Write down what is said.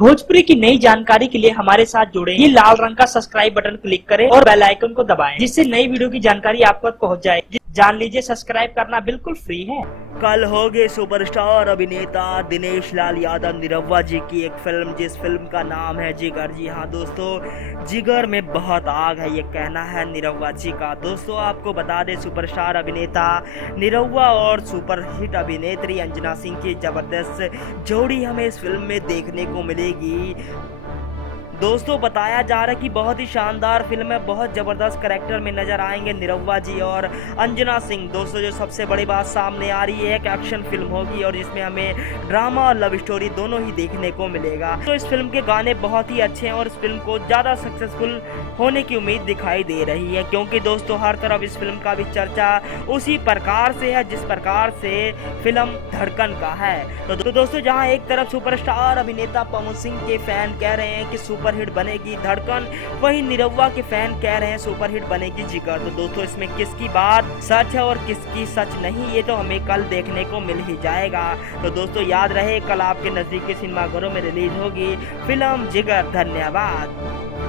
भोजपुरी की नई जानकारी के लिए हमारे साथ जुड़े। ये लाल रंग का सब्सक्राइब बटन क्लिक करें और बेल आइकन को दबाएं, जिससे नई वीडियो की जानकारी आप तक पहुंच जाए। जान लीजिए, सब्सक्राइब करना बिल्कुल फ्री है। कल हो गए सुपरस्टार अभिनेता दिनेश लाल यादव निरहुआ जी की एक फिल्म, जिस फिल्म का नाम है जिगर। जी हाँ दोस्तों, जिगर में बहुत आग है, ये कहना है निरहुआ जी का। दोस्तों आपको बता दें, सुपरस्टार अभिनेता निरहुआ और सुपरहिट अभिनेत्री अंजना सिंह की जबरदस्त जोड़ी हमें इस फिल्म में देखने को मिलेगी। दोस्तों बताया जा रहा है कि बहुत ही शानदार फिल्म है, बहुत ज़बरदस्त करैक्टर में नजर आएंगे निरहुआ जी और अंजना सिंह। दोस्तों जो सबसे बड़ी बात सामने आ रही है, एक एक्शन फिल्म होगी और जिसमें हमें ड्रामा और लव स्टोरी दोनों ही देखने को मिलेगा। तो इस फिल्म के गाने बहुत ही अच्छे हैं और इस फिल्म को ज़्यादा सक्सेसफुल होने की उम्मीद दिखाई दे रही है, क्योंकि दोस्तों हर तरफ इस फिल्म का भी चर्चा उसी प्रकार से है जिस प्रकार से फिल्म धड़कन का है। तो दोस्तों जहाँ एक तरफ सुपरस्टार अभिनेता पवन सिंह के फैन कह रहे हैं कि सुपरहिट बनेगी धड़कन, वहीं निरहुआ के फैन कह रहे हैं सुपरहिट बनेगी जिगर। तो दोस्तों इसमें किसकी बात सच है और किसकी सच नहीं, ये तो हमें कल देखने को मिल ही जाएगा। तो दोस्तों याद रहे, कल आपके नजदीकी सिनेमाघरों में रिलीज होगी फिल्म जिगर। धन्यवाद।